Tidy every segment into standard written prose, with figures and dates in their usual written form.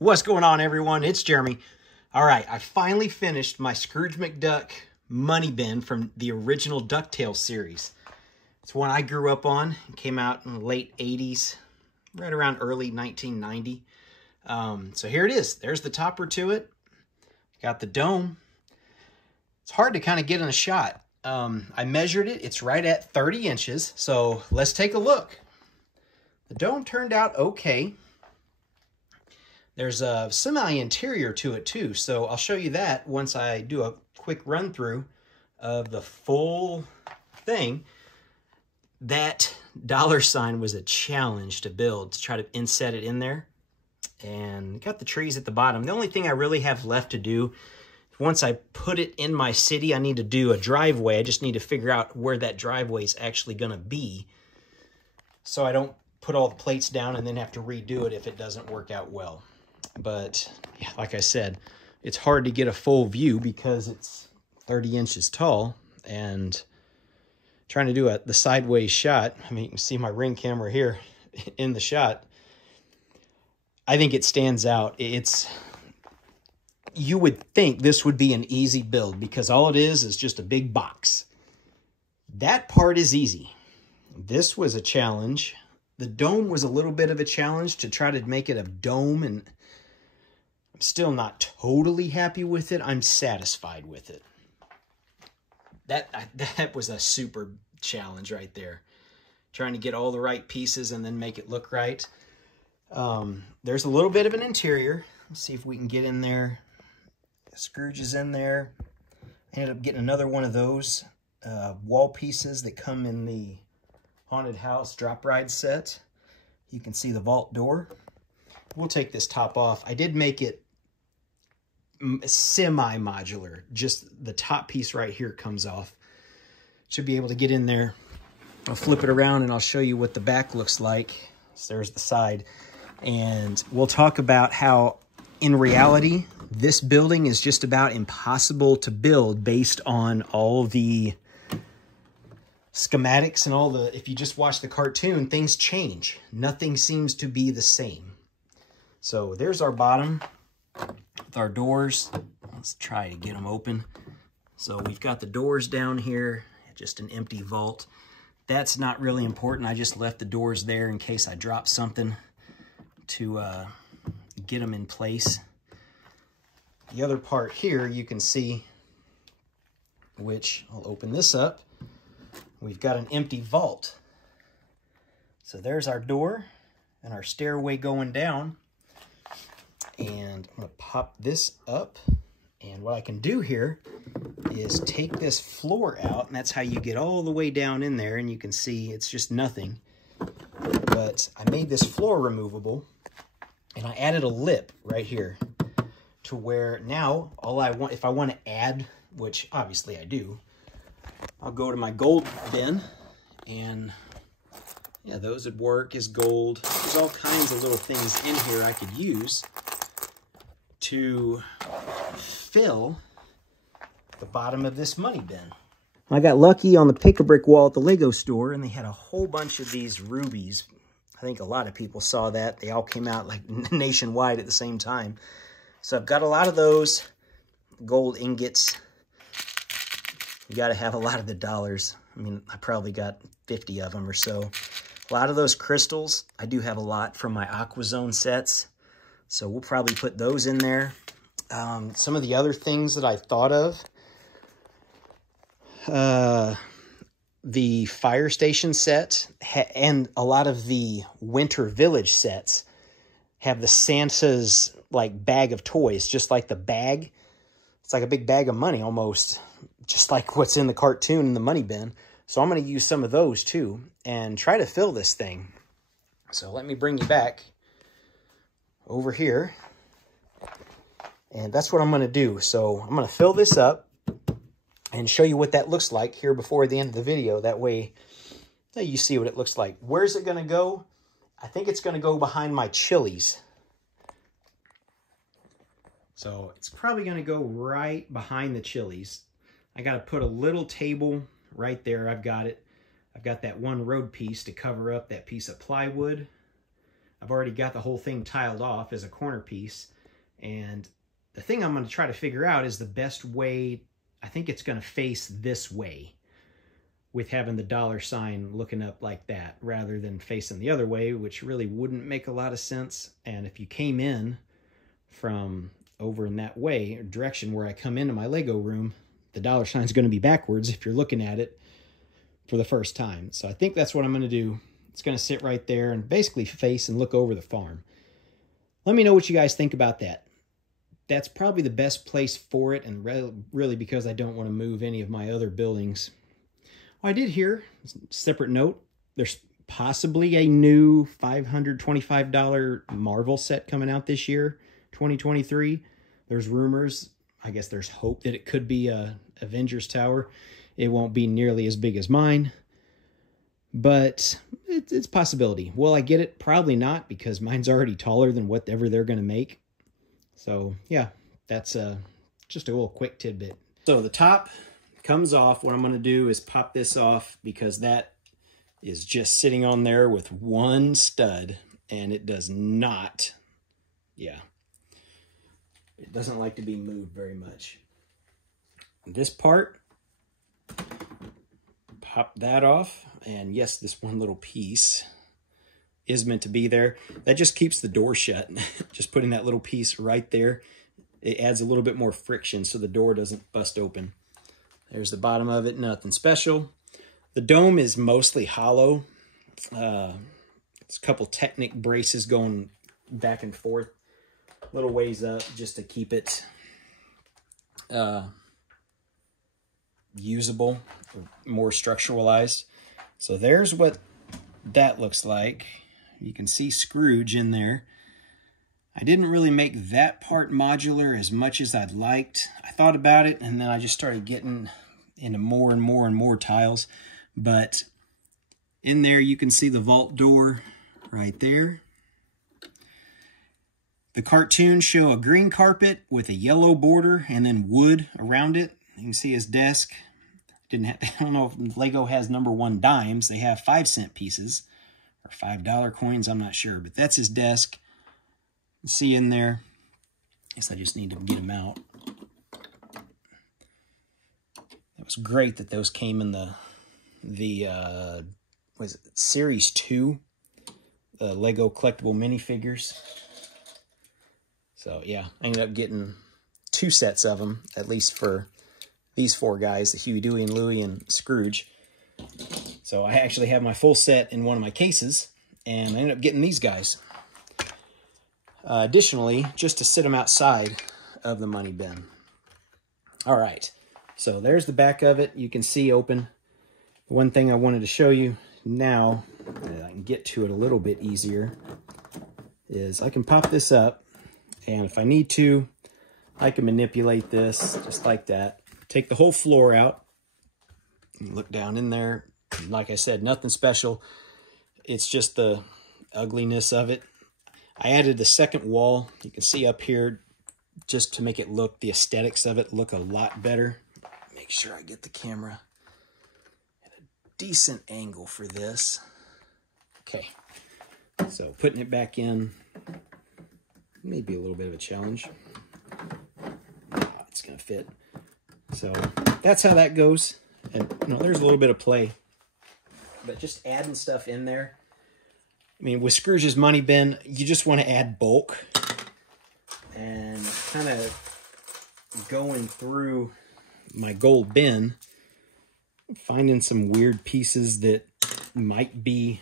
What's going on, everyone? It's Jeremy. All right, I finally finished my Scrooge McDuck money bin from the original DuckTales series. It's one I grew up on. It came out in the late 80s, right around early 1990. So here it is. There's the topper to it. Got the dome. It's hard to kind of get in a shot. I measured it. It's right at 30 inches. So let's take a look. The dome turned out okay. There's a semi-interior to it too, so I'll show you that once I do a quick run-through of the full thing. That $sign was a challenge to build, to try to inset it in there. And got the trees at the bottom. The only thing I really have left to do, once I put it in my city, I need to do a driveway. I just need to figure out where that driveway is actually going to be, so I don't put all the plates down and then have to redo it if it doesn't work out well. But yeah, like I said, it's hard to get a full view because it's 30 inches tall, and trying to do the sideways shot. I mean, you can see my ring camera here in the shot. I think it stands out. You would think this would be an easy build because all it is just a big box. That part is easy. This was a challenge. The dome was a little bit of a challenge to try to make it a dome, and I'm still not totally happy with it. I'm satisfied with it. That was a super challenge right there. Trying to get all the right pieces and then make it look right. There's a little bit of an interior. Let's see if we can get in there. Scrooge is in there. I ended up getting another one of those wall pieces that come in the Haunted House drop ride set. You can see the vault door. We'll take this top off. I did make it semi-modular. Just the top piece right here comes off. Should be able to get in there. I'll flip it around and I'll show you what the back looks like. So there's the side. And we'll talk about how, in reality, this building is just about impossible to build based on all the schematics and all the, if you just watch the cartoon, things change. Nothing seems to be the same. So there's our bottom with our doors. Let's try to get them open. So we've got the doors down here, just an empty vault. That's not really important. I just left the doors there in case I drop something to get them in place. The other part here you can see, which I'll open this up. We've got an empty vault. So there's our door and our stairway going down. And I'm going to pop this up. And what I can do here is take this floor out. And that's how you get all the way down in there. And you can see it's just nothing. But I made this floor removable. And I added a lip right here to where now all I want, if I want to add, which obviously I do, I'll go to my gold bin, and yeah, those would work as gold. There's all kinds of little things in here I could use to fill the bottom of this money bin. I got lucky on the pick-a-brick wall at the Lego store, and they had a whole bunch of these rubies. I think a lot of people saw that. They all came out like nationwide at the same time. So I've got a lot of those gold ingots. You got to have a lot of the dollars. I mean, I probably got 50 of them or so. A lot of those crystals, I do have a lot from my Aqua Zone sets. So we'll probably put those in there. Some of the other things that I thought of. The fire station set and a lot of the Winter Village sets have the Santa's like bag of toys, just like the bag. It's like a big bag of money almost, just like what's in the cartoon in the money bin. So I'm going to use some of those too and try to fill this thing. So let me bring you back over here. And that's what I'm going to do. So I'm going to fill this up and show you what that looks like here before the end of the video. That way you see what it looks like. Where's it going to go? I think it's going to go behind my chilies. So it's probably going to go right behind the chilies. I got to put a little table right there. I've got it. I've got that one road piece to cover up that piece of plywood. I've already got the whole thing tiled off as a corner piece. And the thing I'm going to try to figure out is the best way. I think it's going to face this way, with having the $sign looking up like that rather than facing the other way, which really wouldn't make a lot of sense. And if you came in from over in that way, or direction where I come into my Lego room, the $sign is going to be backwards if you're looking at it for the first time. So I think that's what I'm going to do. It's going to sit right there and basically face and look over the farm. Let me know what you guys think about that. That's probably the best place for it, and really because I don't want to move any of my other buildings. Well, I did hear, separate note, there's possibly a new $525 Marvel set coming out this year, 2023. There's rumors, I guess there's hope that it could be a Avengers Tower. It won't be nearly as big as mine, but it's a possibility. Will I get it? Probably not, because mine's already taller than whatever they're going to make. So yeah, that's just a little quick tidbit. So the top comes off. What I'm going to do is pop this off, because that is just sitting on there with one stud, and it does not, yeah, it doesn't like to be moved very much. This part, pop that off, and yes, this one little piece is meant to be there. That just keeps the door shut. Just putting that little piece right there, it adds a little bit more friction so the door doesn't bust open. There's the bottom of it, nothing special. The dome is mostly hollow. It's a couple Technic braces going back and forth, little ways up, just to keep it usable, more structuralized. So there's what that looks like. You can see Scrooge in there. I didn't really make that part modular as much as I'd liked. I thought about it, and then I just started getting into more and more and more tiles. But in there, you can see the vault door right there. The cartoons show a green carpet with a yellow border and then wood around it. You can see his desk. I don't know if Lego has #1 dimes. They have 5-cent pieces or $5 coins. I'm not sure, but that's his desk. You see in there. I guess I just need to get them out. It was great that those came in the was it Series 2, the Lego collectible minifigures. So yeah, I ended up getting 2 sets of them, at least for these 4 guys, the Huey, Dewey, and Louie, and Scrooge. So I actually have my full set in one of my cases, and I ended up getting these guys. Additionally, just to sit them outside of the money bin. All right, so there's the back of it. You can see open. The one thing I wanted to show you now, that I can get to it a little bit easier, is I can pop this up, and if I need to, I can manipulate this just like that. Take the whole floor out, and look down in there. Like I said, nothing special. It's just the ugliness of it. I added the second wall. You can see up here, just to make it look, the aesthetics of it look a lot better. Make sure I get the camera at a decent angle for this. Okay, so putting it back in may be a little bit of a challenge. It's gonna fit. So that's how that goes. And you know, there's a little bit of play, but just adding stuff in there. I mean, with Scrooge's money bin, you just want to add bulk, and kind of going through my gold bin, finding some weird pieces that might be,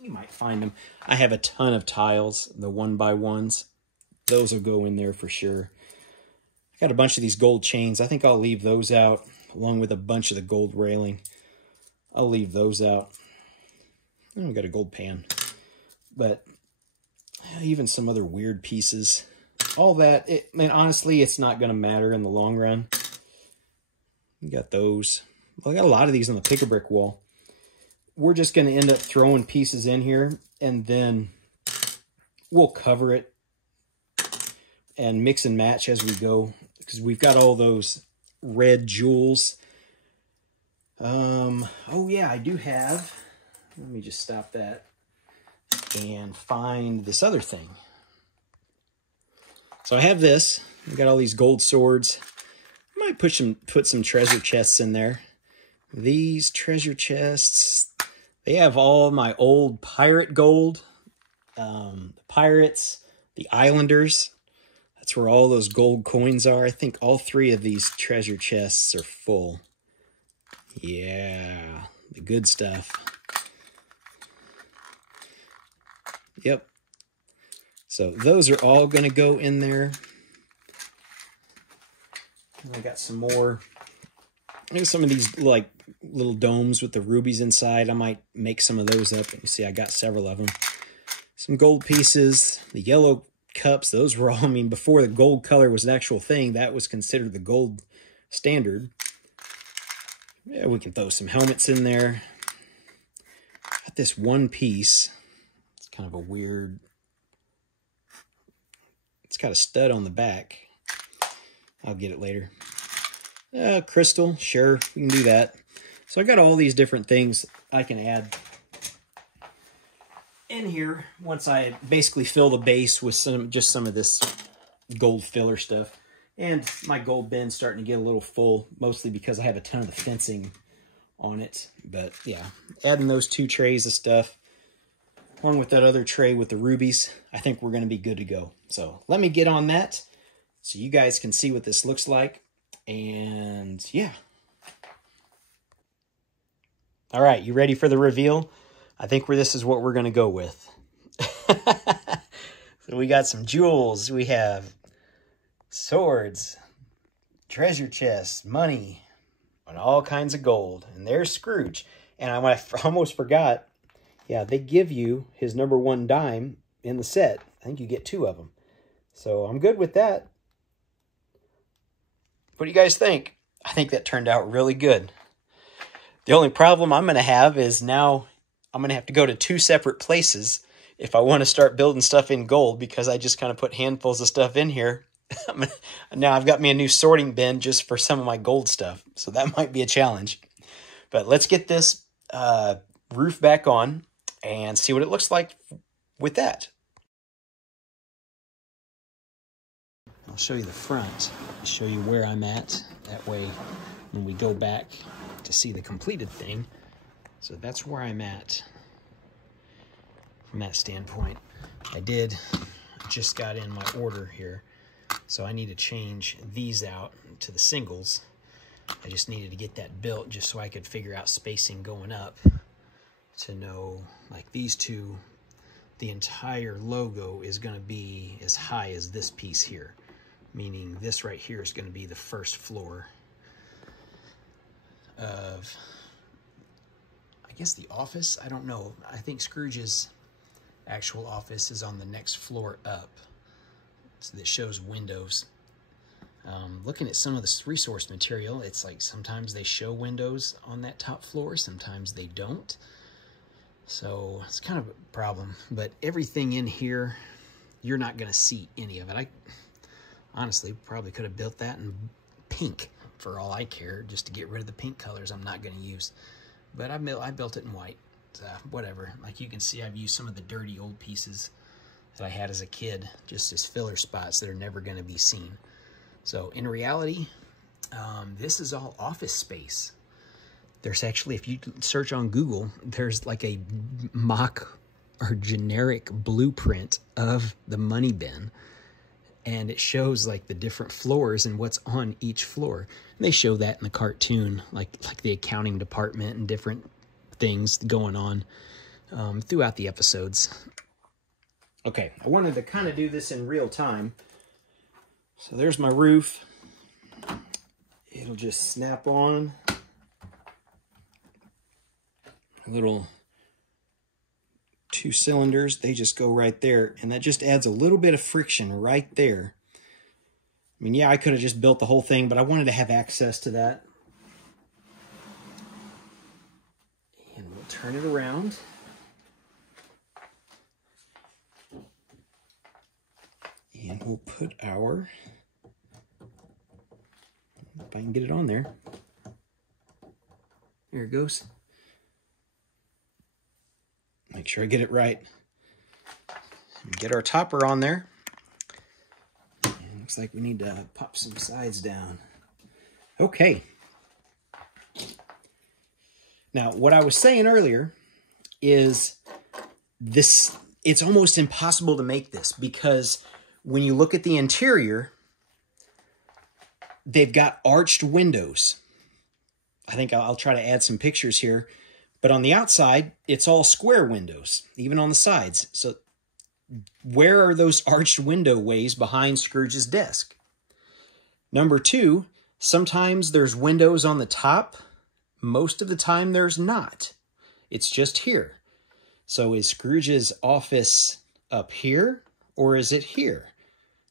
you might find them. I have a ton of tiles, the 1x1s. Those will go in there for sure. I got a bunch of these gold chains. I think I'll leave those out, along with a bunch of the gold railing. I'll leave those out. I've got a gold pan, but even some other weird pieces. All that, I mean, honestly, it's not going to matter in the long run. You got those. Well, I got a lot of these on the pick-a-brick wall. We're just going to end up throwing pieces in here, and then we'll cover it and mix and match as we go, because we've got all those red jewels. Oh yeah, I do have, let me just stop that. and find this other thing. So I have this. I've got all these gold swords. I might put some treasure chests in there. These treasure chests, they have all my old pirate gold. The pirates, the islanders. That's where all those gold coins are. I think all 3 of these treasure chests are full. Yeah, the good stuff. Yep. So those are all going to go in there. And I got some more. I got some of these like little domes with the rubies inside. I might make some of those up. You see, I got several of them. Some gold pieces, the yellow cups. Those were all, I mean, before the gold color was an actual thing, that was considered the gold standard. Yeah, we can throw some helmets in there. Got this one piece. It's kind of a weird, it's got a stud on the back. I'll get it later. Crystal, sure, we can do that. So I got all these different things I can add in here once I basically fill the base with just some of this gold filler stuff. And my gold bin's starting to get a little full, mostly because I have a ton of the fencing on it. But yeah, adding those 2 trays of stuff, along with that other tray with the rubies, I think we're going to be good to go. So let me get on that so you guys can see what this looks like. And yeah. All right, you ready for the reveal? I think this is what we're going to go with. So we got some jewels. We have swords, treasure chests, money, and all kinds of gold. And there's Scrooge. And I almost forgot, yeah, they give you his #1 dime in the set. I think you get 2 of them. So I'm good with that. What do you guys think? I think that turned out really good. The only problem I'm going to have is now I'm going to have to go to 2 separate places if I want to start building stuff in gold, because I just kind of put handfuls of stuff in here. Now I've got me a new sorting bin just for some of my gold stuff. So that might be a challenge. But let's get this roof back on and see what it looks like with that. I'll show you the front, show you where I'm at. That way, when we go back to see the completed thing, so that's where I'm at from that standpoint. I just got in my order here, so I need to change these out to the singles. I just needed to get that built just so I could figure out spacing going up to know, like these 2, the entire logo is going to be as high as this piece here. Meaning this right here is going to be the first floor of, I guess, the office. I don't know. I think Scrooge's actual office is on the next floor up. So that shows windows. Looking at some of this resource material, it's like sometimes they show windows on that top floor, sometimes they don't. So it's kind of a problem. But everything in here, you're not going to see any of it. Honestly, probably could have built that in pink for all I care, just to get rid of the pink colors I'm not going to use. But I built it in white. Whatever. Like you can see, I've used some of the dirty old pieces that I had as a kid, just as filler spots that are never going to be seen. So in reality, this is all office space. There's actually, if you search on Google, there's like a mock or generic blueprint of the money bin. And it shows like the different floors and what's on each floor. And they show that in the cartoon, like the accounting department and different things going on throughout the episodes. Okay, I wanted to kind of do this in real time. So there's my roof. It'll just snap on. Little 2 cylinders, they just go right there, and that just adds a little bit of friction right there. I mean, yeah, I could have just built the whole thing, but I wanted to have access to that. And we'll turn it around. And we'll put our, if I can get it on there. There it goes. Make sure I get it right. Get our topper on there. Looks like we need to pop some sides down. Okay. Now, what I was saying earlier is this, it's almost impossible to make this because when you look at the interior, they've got arched windows. I think I'll try to add some pictures here. But on the outside, it's all square windows, even on the sides. So where are those arched window ways behind Scrooge's desk? Number two, sometimes there's windows on the top. Most of the time there's not. It's just here. So is Scrooge's office up here or is it here?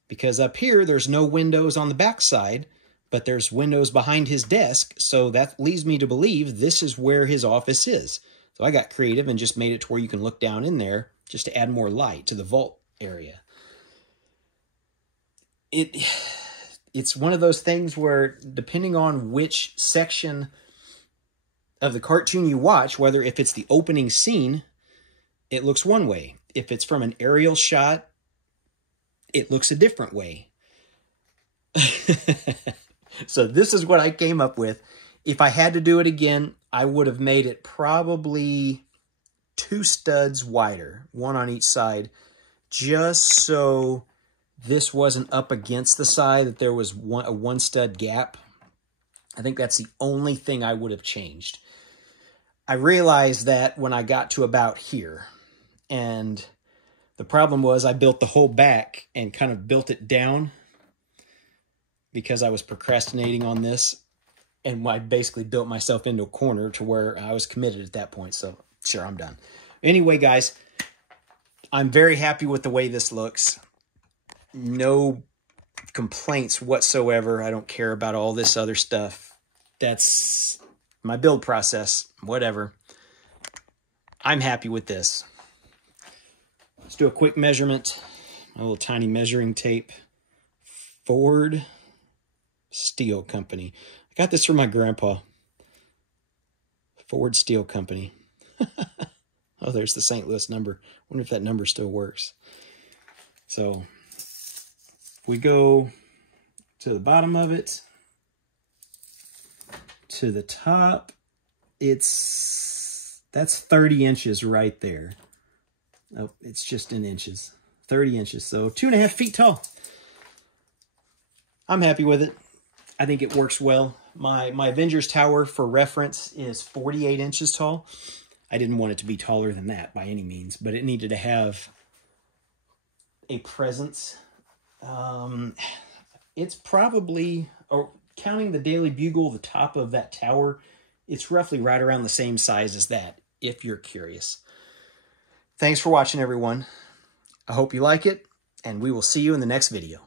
Because up here there's no windows on the back side, but there's windows behind his desk. So that leads me to believe this is where his office is. So I got creative and just made it to where you can look down in there just to add more light to the vault area. It's one of those things where depending on which section of the cartoon you watch, whether if it's the opening scene, it looks one way. If it's from an aerial shot, it looks a different way. So this is what I came up with. If I had to do it again, I would have made it probably 2 studs wider, 1 on each side, just so this wasn't up against the side, that there was a 1 stud gap. I think that's the only thing I would have changed. I realized that when I got to about here, and the problem was I built the whole back and kind of built it down because I was procrastinating on this, and I basically built myself into a corner to where I was committed at that point. So sure, I'm done. Anyway, guys, I'm very happy with the way this looks. No complaints whatsoever. I don't care about all this other stuff. That's my build process, whatever. I'm happy with this. Let's do a quick measurement. A little tiny measuring tape. Ford Steel Company. I got this from my grandpa. Ford Steel Company. Oh, there's the St. Louis number. I wonder if that number still works. So we go to the bottom of it, to the top. That's 30 inches right there. Oh, it's just in inches. 30 inches, so 2.5 feet tall. I'm happy with it. I think it works well. My Avengers Tower, for reference, is 48 inches tall. I didn't want it to be taller than that by any means, but it needed to have a presence. It's probably, or counting the Daily Bugle, the top of that tower, it's roughly right around the same size as that, if you're curious. Thanks for watching, everyone. I hope you like it, and we will see you in the next video.